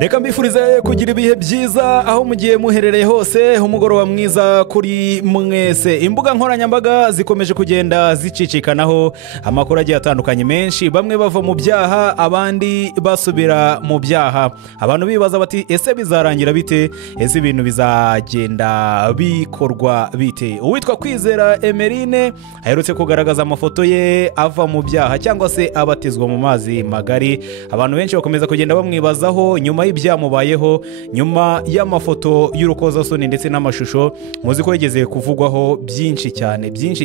Reka mbifurize kugira ibihe byiza aho mugiye muherereye hose, umugoroba mwiza kuri mwese. Imbuga nkoranyambaga zikomeje kugenda zicicikanaho amakuru agiye atandukanye menshi, bamwe bava mu byaha abandi basubira mu byaha. Abantu bibaza bati ese bizarangira bite, ese ibintu bizagenda bikorwa bite? Uwitwa Kwizera Emeline aherutse kugaragaza amafoto ye ava mu byaha cyangwa se abatizwa mu mazi magari. Abantu benshi bakomeza kugenda bamwibazaho nyuma y'ibyamubayeho, nyuma y'amafoto y'urukozasoni ndetse n'amashusho. Muzi ko yigeze kuvugwaho byinshi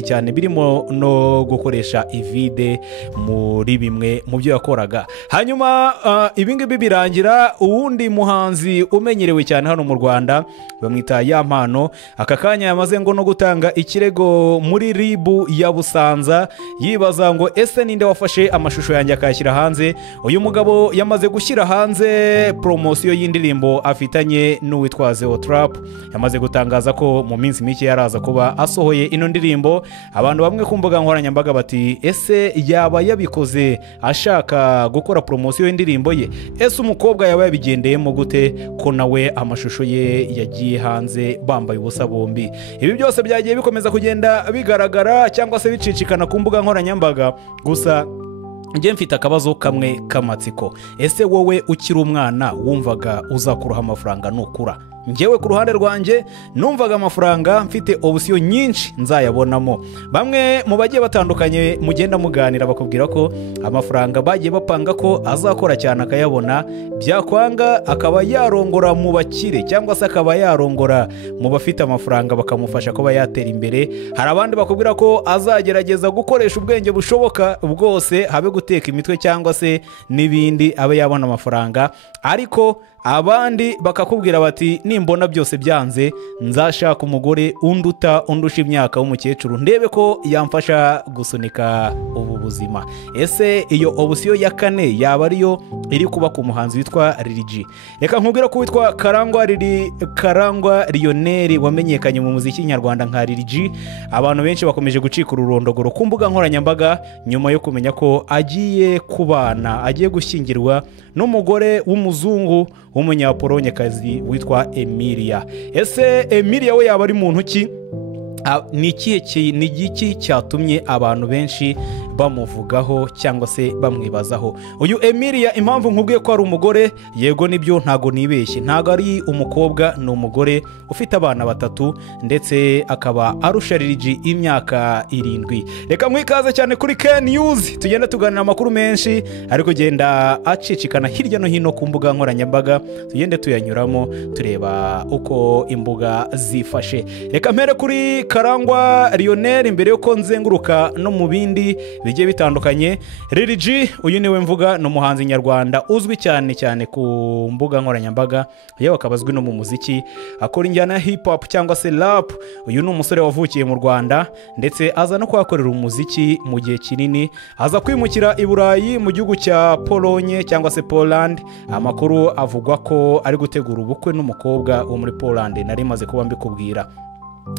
cyane birimo no gukoresha ivide muri bimwe mu byo yakoraga. Hanyuma ibingibi birangira, uwundi muhanzi umenyerewe cyane hano mu Rwanda bamwita Yampano, aka kanya yamaze ngo no gutanga ikirego muri ribu ya Busanza, yibaza ngo ese ninde wafashe amashusho yanjye akayashyira hanze. Uyu mugabo yamaze gushyira hanze promosiyo y'indirimbo afitanye n'uwitwa Zeo Trap. Yamaze gutangaza ko mu minsi mike yaraza kuba asohoye ino ndirimbo. Abantu bamwe ku mbuga nkoranyambaga bati ese yaba yabikoze ashaka gukora promosiyo y'indirimbo ye? Ese umukobwa yaba yabigendeyemo gute ko nawe amashusho ye yagiye hanze bambaye ubusa bombi? Ibi byose byagiye bikomeza kugenda bigaragara cyangwa se bicicikana ku mbuga nkoranyambaga. Gusa njye mfite akabazo kamwe k'amatsiko. Ese wowe ukiri umwana wumvaga uzakuruha amafaranga nukura? Njyewe ku ruhande rwanjye numvaga amafaranga mfite option nyinshi nzayabonamo. Bamwe mu bagiye batandukanye mugenda muganira bakubwira ko amafaranga bagiye bapanga ko azakora cyane akayabona, byakwanga akaba yarongora mu bakire cyangwa se akaba yarongora mu bafite amafaranga bakamufasha kuba yatera imbere. Hari abandi bakubwira ko azagerageza gukoresha ubwenge bushoboka bwose, habe guteka imitwe cyangwa se n'ibindi, abe yabona amafaranga. Ariko abandi bakakubwira bati nimbona byose byanze nzashaka umugore undusha imyaka w'umukecuru ndebe ko yamfasha gusunika ubu buzima. Ese iyo option ya kane yaba ariyo iri kuba ku muhanzi witwa Lil G? Reka nkubwira ko witwa Karangwa Lionel wamenyekanye mu muziki nyarwanda nka Lil G. Abantu benshi bakomeje gucika ururondogoro ku mbuga nkoranyambaga nyuma yo kumenya ko agiye gushyingirwa n'umugore w'umuzungu w'umunyapolonyekazi witwa Emilia. Ese Emilia we yaba ari muntu ki? Ni iki cyatumye abantu benshi bamuvugaho cyangwa se bamwibazaho? Uyu Emilia impamvu nkubwiye ko ari umugore, yego nibyo, ntago nibeshye, ntago ari umukobwa, ni umugore ufite abana batatu ndetse akaba arusha Lil G imyaka 7. Reka mwikaze cyane kuri Ken News, tugenda tuganira amakuru menshi ariko genda acicikana hirya no hino ku mbuga nkoranyambaga, tugende tuyanyuramo tureba uko imbuga zifashe. Reka mpere kuri Karangwa Lionel mbere yuko nzenguruka no mu bindi bigiye bitandukanye. Lil G uyu niwe mvuga, no muhanzi nyarwanda uzwi cyane ku mbuga nkoranyambaga, yewe akabazwi no mu muziki, akora injyana hip hop cyangwa se rap. Uyu ni umusore wavukiye mu Rwanda ndetse aza no kwakorera umuziki mu gihe kinini, aza kwimukira i Burayi mu gihugu cya Polonye cyangwa se Poland. Amakuru avugwa ko ari gutegura ubukwe n'umukobwa wo muri Poland, nari maze kuba mbikubwira.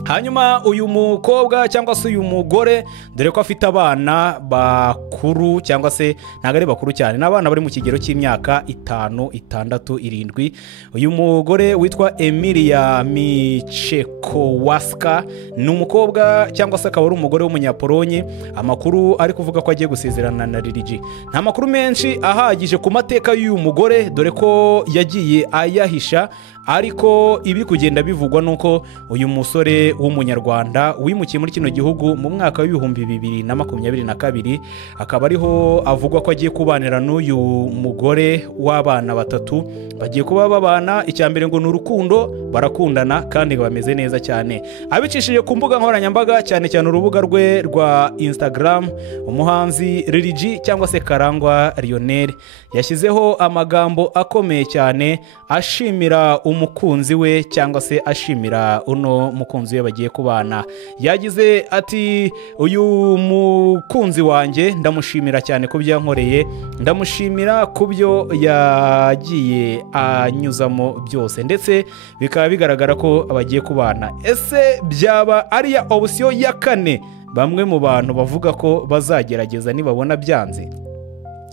Hanyuma uyu mukobwa cyangwa se uyu mugore, dore ko afite abana bakuru cyangwa se ntago ari bakuru cyane, n'abana bari mu kigero cy'imyaka 5, 6, 7. Uyu mugore witwa Emilia Michekowaska ni umukobwa cyangwa se akaba ari umugore w'umunyapolonye. Amakuru ari kuvuga ko agiye gusezerana na Lil G. Nta makuru menshi ahagije ku mateka y'uyu mugore, dore ko yagiye ayahisha, ariko ibi kugenda bivugwa nuko uyu musore w'umunyarwanda wimukiye muri kino gihugu mu mwaka wa 2022, akaba ariho avugwa ko agiye kubanira n'uyu mugore w'abana 3. Bagiye kuba babana, icyambere ngo n'urukundo, barakundana kandi bameze neza cyane. Abicishije ku mbuga nkoranyambaga cyane urubuga rwe rwa Instagram, umuhanzi Lil G cyangwa se Karangwa Lionel yashyizeho amagambo akomeye cyane ashimira umukunzi we cyangwa se ashimira uno mukunzi we bagiye kubana. Yagize ati uyu mukunzi wanjye ndamushimira cyane ku byo yankoreye, ndamushimira ku byo yagiye anyuzamo byose, ndetse bikaba bigaragara ko bagiye kubana. Ese byaba ari ya option ya kane bamwe mu bantu bavuga ko bazagerageza nibabona byanze?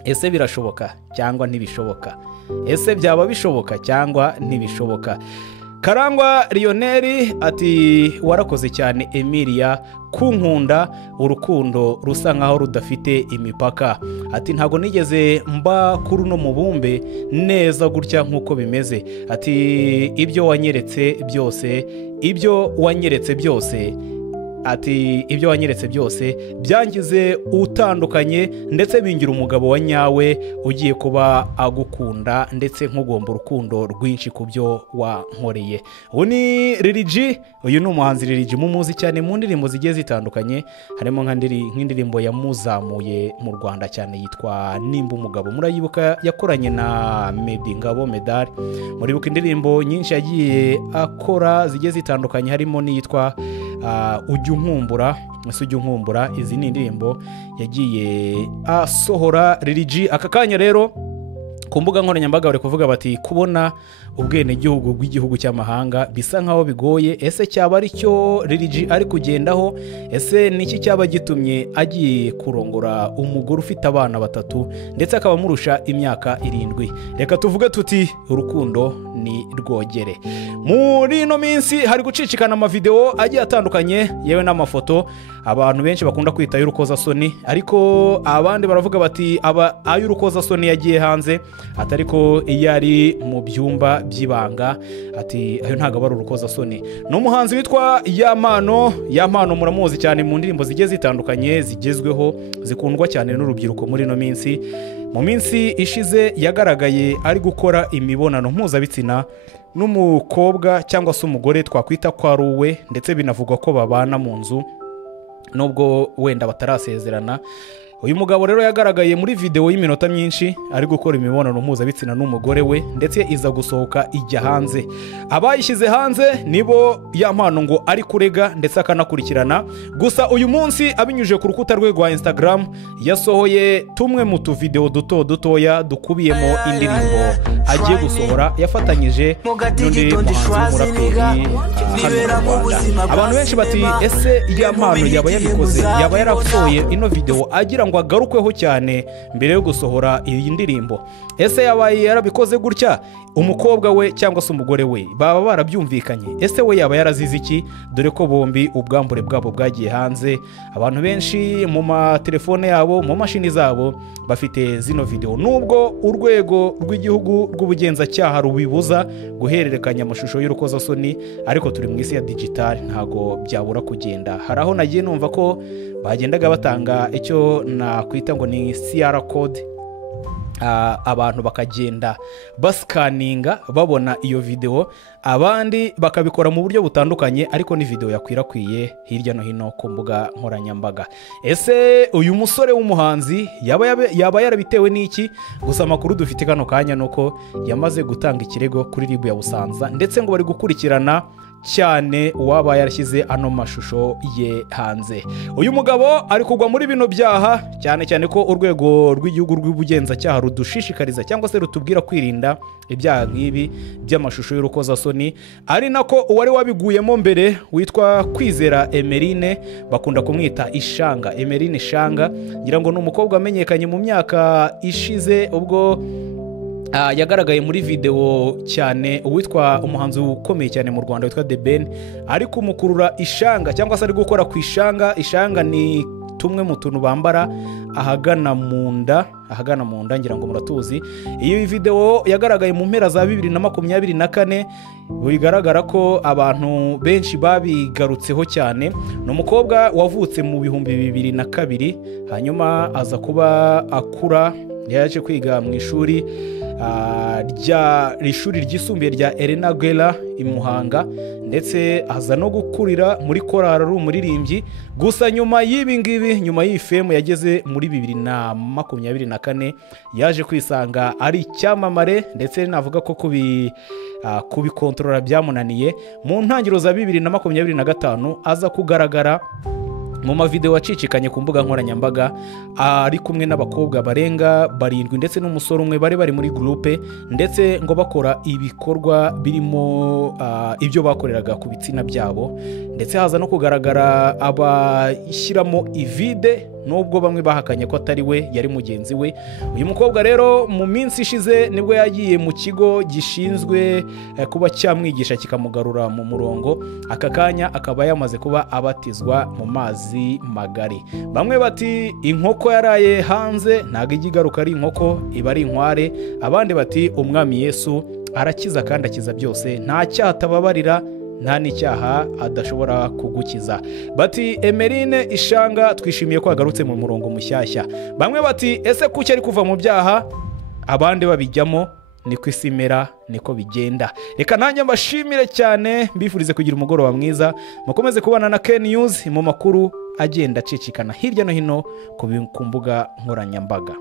Ese birashoboka cyangwa ntibishoboka? ese byaba bishoboka cyangwa ntibishoboka? Karangwa Lionel ati warakoze cyane Emilia kunkunda, urukundo rusa nkaho rudafite imipaka. Ati ntago nigeze mba kuri no mubumbe neza gutya nkuko bimeze. Ati ibyo wanyeretse byose ati ibyo wanyeretse byose byangize utandukanye, ndetse bingira umugabo wa nyawe ugiye kuba agukunda, ndetse nkugomba urukundo rwinshi ku byo wankoreye. Ubu ni Lil G, uyu ni umuhanzi Lil G mumuzi cyane mu ndirimbo zigiye zitandukanye, harimo nk'indirimbo yamuzamuye mu Rwanda cyane yitwa Nimba Umugabo, murayibuka yakoranye na Meddy Ngabo Medali. Muribuka indirimbo nyinshi yagiye akora zigiye zitandukanye, harimo n'iyitwa ujya unkumbura. Izi ni indirimbo yagiye asohora Lil G. Aka kanya rero ku mbuga nkoranyambaga bari kuvuga bati kubona ubwenegihugu bw'igihugu cy'amahanga bisa nkaho bigoye. Ese cyaba ari cyo Lil G ari kugendaho? Ese niki cyaba gitumye agiye kurongora umugore ufite abana 3 ndetse akaba murusha imyaka 7? Reka tuvuge tuti urukundo ni rwogere. Muri no minsi hari gucicikana amavideo agiye atandukanye, yewe n'amafoto abantu benshi bakunda kwita y'urukozasoni, ariko abandi baravuga bati ay'urukozasoni yagiye hanze, atariko yari mu byumba by'ibanga. Ati ayo ntago ari urukozasoni. No muhanzi witwa Yampano muramuzi cyane mu ndirimbo zigiye zitandukanye zigezweho zikundwa cyane n'urubyiruko muri no minsi. Mu minsi ishize yagaragaye ari gukora imibonano mpuzabitsina n'umukobwa cyangwa se umugore twakwita ko ari uwe, ndetse binavugwa ko babana mu nzu nubwo wenda batarasezerana. Uyu mugabo rero yagaragaye muri video y'iminota myinshi ari gukora imibonano mpuzabitsina n'umugore we, ndetse iza gusohoka ijya hanze. Abayishyize hanze nibo Yampano ngo ari kurega ndetse akanakurikirana. Gusa uyu munsi abinyuje ku rukuta rwe rwa Instagram yasohoye tumwe mu tuvideo dutoya dukubiyemo indirimbo agiye gusohora yafatanyije n'undi muhanzi w'umuraperi. Abantu benshi bati ese Yampano yaba yabikoze, yaba yarasohoye ino video agira ngo agarukweho cyane mbere yo gusohora iyi ndirimbo? Ese yabaye yarabikoze gutya umukobwa we cyangwa se umugore we baba barabyumvikanye? Ese we yaba yarazize iki, dore ko bombi ubwambure bwabo bwagiye hanze? Abantu benshi mu matelefone yabo, mu mashini zabo bafite zino video, nubwo urwego rw'igihugu rw'ubugenzacyaha rubibuza guhererekanya amashusho y'urukozasoni, ariko turi mu isi ya digital ntago byabura kugenda. Hari aho nagiye numva ko bagendaga batanga icyo nakwita ngo ni CR code, abantu bakagenda basikaninga babona iyo video, abandi bakabikora mu buryo butandukanye, ariko ni video yakwirakwiye hirya no hino ku mbuga nkoranyambaga. Ese uyu musore w'umuhanzi yaba yarabitewe n'iki? Gusa amakuru dufite kano kanya nuko yamaze gutanga ikirego kuri RIB ya Busanza, ndetse ngo bari gukurikirana cyane uwaba yarashyize ano mashusho ye hanze. Uyu mugabo ari kugwa muri bino byaha, cyane ko urwego rw'igihugu rw'ubugenzacyaha rudushishikariza cyangwa se rutubwira kwirinda ibyaha nk'ibi by'amashusho y'urukozasoni. Ari nako uwari wabiguyemo mbere witwa Kwizera Emeline, bakunda kumwita Ishanga, Emeline Ishanga, ngira ngo ni umukobwa amenyekanye mu myaka ishize ubwo yagaragaye muri video cyane. Uwitwa umuhanzi ukomeye cyane mu Rwanda witwa The Ben ari kumukurura ishanga, cyangwa se ari gukora ku ishanga. Ishanga ni tumwe mu tuntu bambara ahagana mu nda ngira ngo muratuzi. Iyi video yagaragaye mu mpera za 2024, bigaragara ko abantu benshi babigarutseho cyane. Ni umukobwa wavutse mu 2002, hanyuma aza kuba akura, yaje kwiga mu ishuri ryisumbuye rya Elena Guerra i Muhanga, ndetse aza no gukurira muri korali ari umuririmbyi. Gusa nyuma y'ibingibi, nyuma y'ifemu yageze muri 2024, yaje kwisanga ari icyamamare, ndetse navuga ko kubikontorora byamunaniye. Mu ntangiriro za 2025 aza kugaragara mu mavideo acicikanye ku mbuga nkoranyambaga ari kumwe n'abakobwa barenga 7 ndetse n'umusore umwe bari muri groupe, ndetse ngo bakora ibikorwa birimo ibyo bakoreraga ku bitsina byabo. Ndetse haza no kugaragara abashyiramo ivide nubwo bamwe bahakanye ko atari we yari mugenzi we. Uyu mukobwa rero mu minsi ishize nibwo yagiye mu kigo gishinzwe kuba cyamwigisha kikamugarura mu murongo. Aka kanya akaba yamaze kuba abatizwa mu mazi magari. Bamwe bati inkoko yaraye hanze ntago igigaruka ari inkoko, iba ari inkware. Abandi bati umwami Yesu arakiza kandi akiza byose, nta cyaha atababarira, nta n'icyaha adashobora kugukiza. Bati Emeline Ishanga twishimiye ko agarutse mu murongo mushyashya. Bamwe bati ese kuki ari kuva mu byaha, abandi babijyamo, niko isi imera, niko bigenda. Reka nanjye mbashimire cyane, mbifurize kugira umugoroba mwiza. Mukomeze kubana na Ken News mu makuru agenda acicikana hirya no hino ku mbuga nkoranyambaga.